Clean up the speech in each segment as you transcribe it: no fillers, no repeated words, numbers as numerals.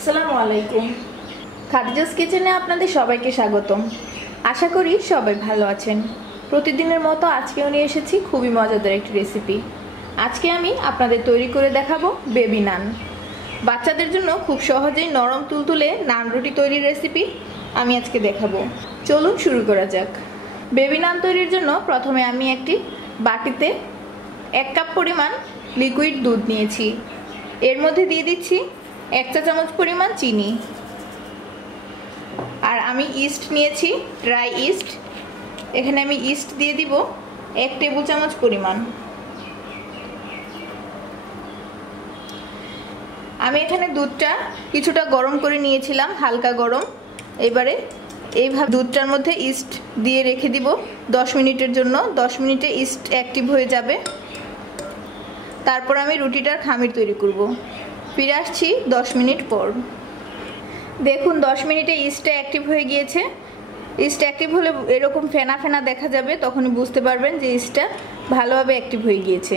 আসসালামু আলাইকুম। খাদিজাস কিচেনে আপনাদের সবাইকে স্বাগতম। আশা করি সবাই ভালো আছেন। প্রতিদিনের মতো আজকেও নিয়ে এসেছি খুবই মজাদার একটি রেসিপি। আজকে আমি আপনাদের তৈরি করে দেখাবো বেবি নান। বাচ্চাদের জন্য খুব সহজেই নরম তুলতুলে নান রুটি তৈরির রেসিপি আমি আজকে দেখাবো। চলুন শুরু করা যাক। বেবি নান তৈরির জন্য প্রথমে আমি একটি বাটিতে 1 কাপ পরিমাণ লিকুইড দুধ নিয়েছি। এর মধ্যে দিয়ে দিচ্ছি 1 চা চামচ পরিমাণ চিনি। আর আমি ইস্ট নিয়েছি, ড্রাই ইস্ট। এখানে আমি ইস্ট দিয়ে দিব 1 টেবিল চামচ পরিমাণ। আমি এখানে দুধটা কিছুটা গরম করে নিয়েছিলাম, হালকা গরম। এবারে এইভাবে দুধটার মধ্যে ইস্ট দিয়ে রেখে দিব 10 মিনিটের জন্য। 10 মিনিটে ইস্ট অ্যাক্টিভ হয়ে যাবে। তারপর আমি রুটিটার খামির তৈরি করব। ফিরে আসছি 10 মিনিট পর। দেখুন 10 মিনিটে ইস্টটা অ্যাক্টিভ হয়ে গিয়েছে। ইস্ট অ্যাক্টিভ হলে এরকম ফেনা ফেনা দেখা যাবে, তখনই বুঝতে পারবেন যে ইস্টটা ভালোভাবে অ্যাক্টিভ হয়ে গিয়েছে।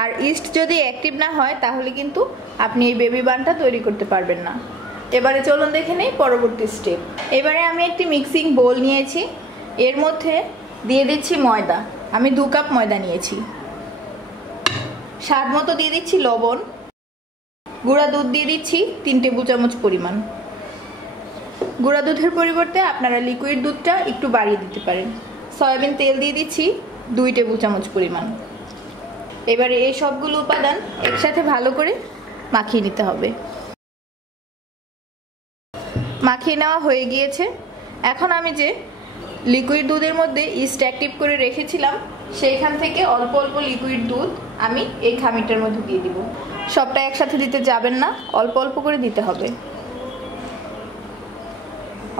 আর ইস্ট যদি অ্যাক্টিভ না হয় তাহলে কিন্তু আপনি এই বেবি বানটা তৈরি করতে পারবেন না। এবারে চলুন দেখে নেই পরবর্তী স্টেপ। এবারে আমি একটি মিক্সিং বোল নিয়েছি। এর মধ্যে দিয়ে দিচ্ছি ময়দা। আমি 2 কাপ ময়দা নিয়েছি। স্বাদ মতো দিয়ে দিচ্ছি লবণ। গুঁড়া দুধ দিয়ে দিচ্ছি 3 টেবিল চামচ পরিমাণ। গুঁড়া দুধের পরিবর্তে আপনারা লিকুইড দুধটা একটু বাড়িয়ে দিতে পারেন। সয়াবিন তেল দিয়ে দিচ্ছি 2 টেবিল চামচ পরিমাণ। এবারে এই সবগুলো উপাদান একসাথে ভালো করে মাখিয়ে নিতে হবে। মাখিয়ে নেওয়া হয়ে গিয়েছে। এখন আমি যে লিকুইড দুধের মধ্যে ইস্ট অ্যাক্টিভ করে রেখেছিলাম সেইখান থেকে অল্প অল্প লিকুইড দুধ আমি এই খামিরটার মধ্যে দিয়ে দিব। সবটা একসাথে দিতে যাবেন না, অল্প অল্প করে দিতে হবে।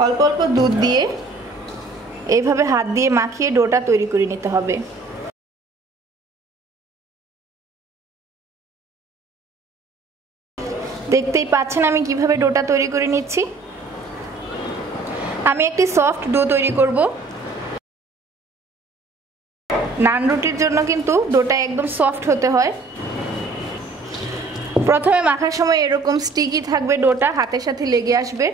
অল্প অল্প দুধ দিয়ে এইভাবে হাত দিয়ে মাখিয়ে ডোটা তৈরি করে নিতে হবে। দেখতেই পাচ্ছেন আমি কিভাবে ডোটা তৈরি করে নিচ্ছি। আমি একটি সফট ডো তৈরি করব। নান রুটির জন্য কিন্তু ডোটা একদম সফট হতে হয়। প্রথমে মাখার সময় এরকম স্টিকি থাকবে, ডোটা হাতের সাথে লেগে আসবে,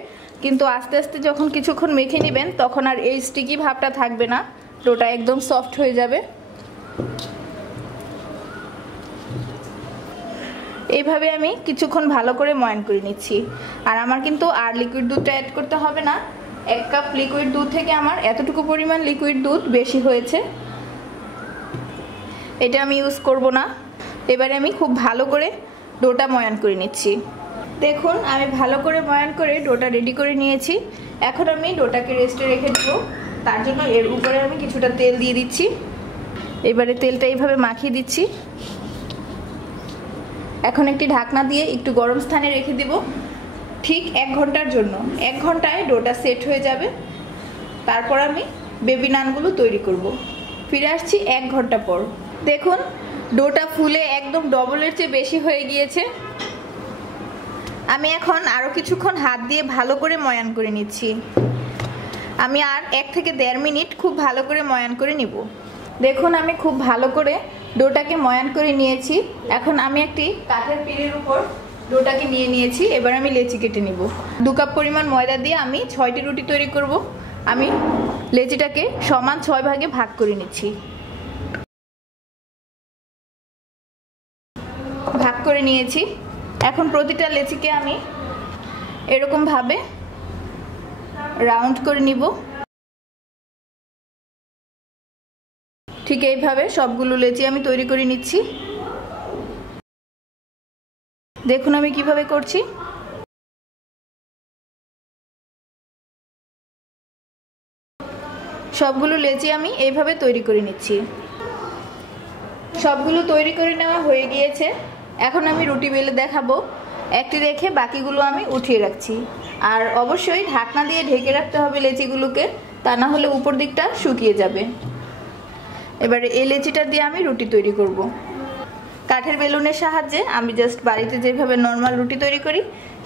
কিন্তু আস্তে আস্তে যখন কিছুক্ষণ মেখে নেবেন তখন আর এই স্টিকি ভাবটা থাকবে না, ডোটা একদম সফট হয়ে যাবে। এইভাবে আমি কিছুক্ষণ ভালো করে ময়ান করে নিচ্ছি। আর আমার কিন্তু আর লিকুইড দুধটা অ্যাড করতে হবে না। 1 কাপ লিকুইড দুধ থেকে আমার এতটুকু পরিমাণ লিকুইড দুধ বেশি হয়েছে, এটা আমি ইউজ করব না। এবারে আমি খুব ভালো করে ডোটা ময়ান করে নিচ্ছি। দেখুন আমি ভালো করে ময়ান করে ডোটা রেডি করে নিয়েছি। এখন আমি ডোটাকে রেস্টে রেখে দেবো। তার জন্য এর উপরে আমি কিছুটা তেল দিয়ে দিচ্ছি। এবারে তেলটা এইভাবে মাখিয়ে দিচ্ছি। এখন একটি ঢাকনা দিয়ে একটু গরম স্থানে রেখে দেব ঠিক 1 ঘন্টার জন্য। 1 ঘন্টায় ডোটা সেট হয়ে যাবে। তারপর আমি বেবি নানগুলো তৈরি করব। ফিরে আসছি 1 ঘন্টা পর। দেখুন ডোটা ফুলে একদম ডবলের চেয়ে বেশি হয়ে গিয়েছে। আমি এখন আরও কিছুক্ষণ হাত দিয়ে ভালো করে ময়ান করে নিচ্ছি। আমি আর 1 থেকে 1.5 মিনিট খুব ভালো করে ময়ান করে নিব। দেখুন আমি খুব ভালো করে ডোটাকে ময়ান করে নিয়েছি। এখন আমি একটি কাঠের পিঁড়ির উপর ডোটাকে নিয়ে নিয়েছি। এবার আমি লেচি কেটে নিব। 2 কাপ পরিমাণ ময়দা দিয়ে আমি 6টি রুটি তৈরি করব। আমি লেচিটাকে সমান 6 ভাগে ভাগ করে নিচ্ছি। ভাগ করে নিয়েছি। এখন প্রতিটা লেচিকে আমি এরকম ভাবে রাউন্ড করে নিব। ঠিক এইভাবে সবগুলো লেচি আমি তৈরি করে নিচ্ছি। দেখুন আমি কিভাবে করছি। সবগুলো লেচি আমি এইভাবে তৈরি করে নিচ্ছি। সবগুলো তৈরি করে নেওয়া হয়ে গিয়েছে। এখন আমি রুটি বেলে দেখাবো। একটি রেখে বাকিগুলো আমি উঠিয়ে রাখছি। আর অবশ্যই ঢাকনা দিয়ে ঢেকে রাখতে হবে লেচিগুলোকে, তা না হলে উপর দিকটা শুকিয়ে যাবে। এবারে এই লেচিটা দিয়ে আমি রুটি তৈরি করব। কাঠের বেলুনের সাহায্যে আমি জাস্ট বাড়িতে যেভাবে নর্মাল রুটি তৈরি করি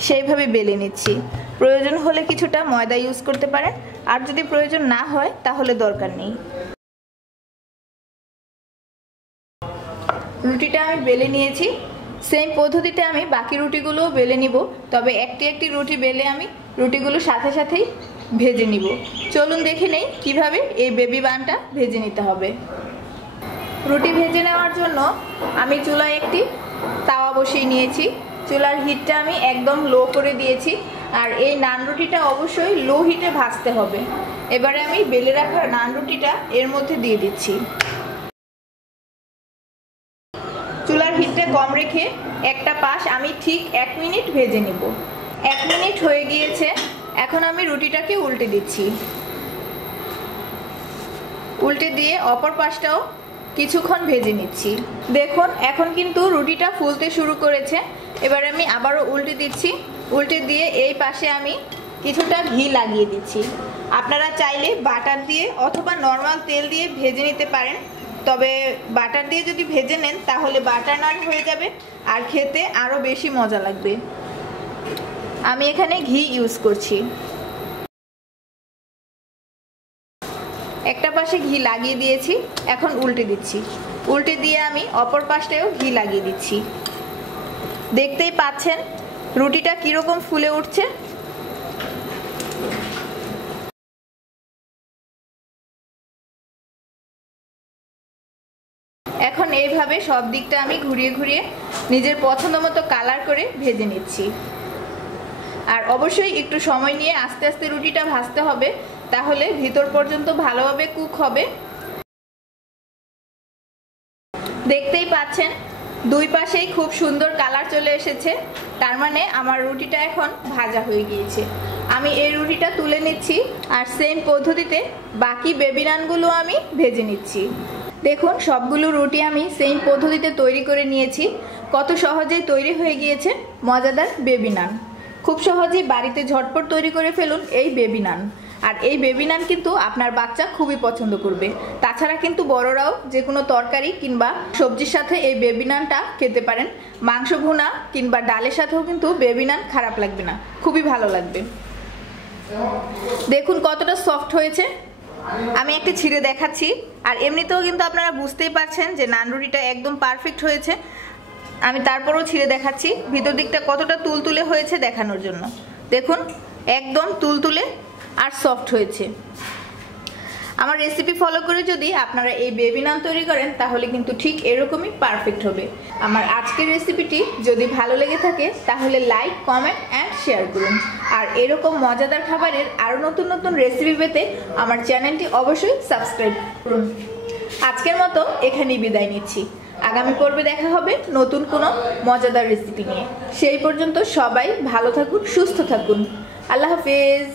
সেইভাবে বেলে নিচ্ছি। প্রয়োজন হলে কিছুটা ময়দা ইউজ করতে পারেন, আর যদি প্রয়োজন না হয় তাহলে দরকার নেই। রুটিটা আমি বেলে নিয়েছি। সেম পদ্ধতিতে আমি বাকি রুটিগুলো বেলে নিব, তবে একটি একটি রুটি বেলে আমি রুটিগুলো সাথে সাথেই ভেজে নিব। চলুন দেখে নেই কিভাবে এই বেবি বানটা ভেজে নিতে হবে। রুটি ভেজে নেওয়ার জন্য আমি চুলায় একটি তাওয়া বসিয়ে নিয়েছি। চুলার হিটটা আমি একদম লো করে দিয়েছি, আর এই নান রুটিটা অবশ্যই লো হিটে ভাজতে হবে। এবারে আমি বেলে রাখা নান রুটিটা এর মধ্যে দিয়ে দিচ্ছি। চুলার হিটটা কম রেখে একটা পাশ আমি ঠিক 1 মিনিট ভেজে নিব। 1 মিনিট হয়ে গিয়েছে, এখন আমি রুটিটাকে উল্টে দিচ্ছি। উল্টে দিয়ে অপর পাশটাও কিছুক্ষণ ভেজে নিচ্ছি। দেখুন এখন কিন্তু রুটিটা ফুলতে শুরু করেছে। এবার আমি আবারও উল্টে দিচ্ছি। উল্টে দিয়ে এই পাশে আমি কিছুটা ঘি লাগিয়ে দিচ্ছি। আপনারা চাইলে বাটার দিয়ে অথবা নর্মাল তেল দিয়ে ভেজে নিতে পারেন, তবে বাটার দিয়ে যদি ভেজে নেন তাহলে বাটার নান হয়ে যাবে আর খেতে আরও বেশি মজা লাগবে। আমি এখানে ঘি ইউজ করছি। একটা পাশে ঘি লাগিয়ে দিয়েছি, এখন উল্টে দিচ্ছি। উল্টে দিয়ে আমি অপর পাশটায়ও ঘি লাগিয়ে দিচ্ছি। দেখতেই পাচ্ছেন রুটিটা কিরকম ফুলে উঠছে। এখন এইভাবে সব দিকটা আমি ঘুরিয়ে ঘুরিয়ে নিজের পছন্দ মতো কালার করে ভেজে নিচ্ছি। আর অবশ্যই একটু সময় নিয়ে আস্তে আস্তে রুটিটা ভাজতে হবে, তাহলে ভিতর পর্যন্ত ভালোভাবে কুক হবে। দেখতেই পাচ্ছেন দুই পাশেই খুব সুন্দর কালার চলে এসেছে, তার মানে আমার রুটিটা এখন ভাজা হয়ে গিয়েছে। আমি এই রুটিটা তুলে নিচ্ছি, আর সেম পদ্ধতিতে বাকি বেবি নানগুলো আমি ভেজে নিচ্ছি। দেখুন সবগুলো রুটি আমি সেম পদ্ধতিতে তৈরি করে নিয়েছি। কত সহজেই তৈরি হয়ে গিয়েছে মজাদার বেবি নান। খুব সহজেই বাড়িতে ঝটপট তৈরি করে ফেলুন এই বেবি নান। আর এই বেবি নান কিন্তু আপনার বাচ্চা খুবই পছন্দ করবে। তাছাড়া কিন্তু বড়রাও যে কোনো তরকারি কিংবা সবজির সাথে এই বেবি নানটা খেতে পারেন। মাংস ভুনা কিংবা ডালের সাথেও কিন্তু বেবি নান খারাপ লাগবে না, খুবই ভালো লাগবে। দেখুন কতটা সফট হয়েছে। আমি একটা ছিঁড়ে দেখাচ্ছি, আর এমনিতেও কিন্তু আপনারা বুঝতেই পারছেন যে নান রুটিটা একদম পারফেক্ট হয়েছে। আমি তারপরও ছিঁড়ে দেখাচ্ছি ভিতর দিকটা কতটা তুলতুলে হয়েছে দেখানোর জন্য। দেখুন একদম তুলতুলে আর সফট হয়েছে। আমার রেসিপি ফলো করে যদি আপনারা এই বেবি নান তৈরি করেন তাহলে কিন্তু ঠিক এরকমই পারফেক্ট হবে। আমার আজকের রেসিপিটি যদি ভালো লেগে থাকে তাহলে লাইক, কমেন্ট অ্যান্ড শেয়ার করুন। আর এরকম মজাদার খাবারের আরও নতুন নতুন রেসিপি পেতে আমার চ্যানেলটি অবশ্যই সাবস্ক্রাইব করুন। আজকের মতো এখানেই বিদায় নিচ্ছি। আগামী পর্বে দেখা হবে নতুন কোনো মজাদার রেসিপি নিয়ে। সেই পর্যন্ত সবাই ভালো থাকুন, সুস্থ থাকুন। আল্লাহ হাফেজ।